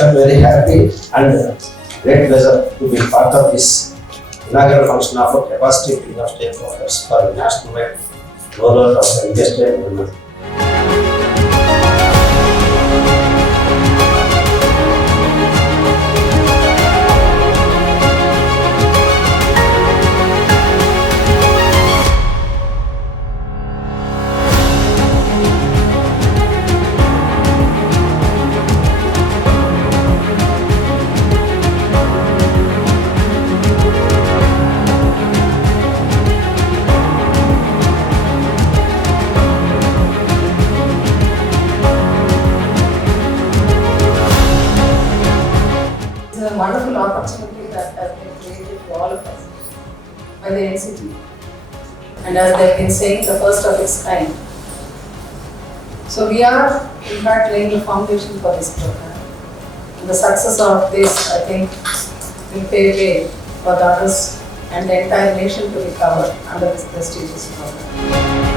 felt very happy and great pleasure to be part of this inaugural function of a capacity building of stakeholders for national rollout of NPST and NMM. It's a wonderful opportunity that has been created for all of us by the NCTE, and as they've been saying, the first of its kind. So we are in fact laying the foundation for this program. And the success of this, I think, will pave way for the others and the entire nation to be covered under this prestigious program.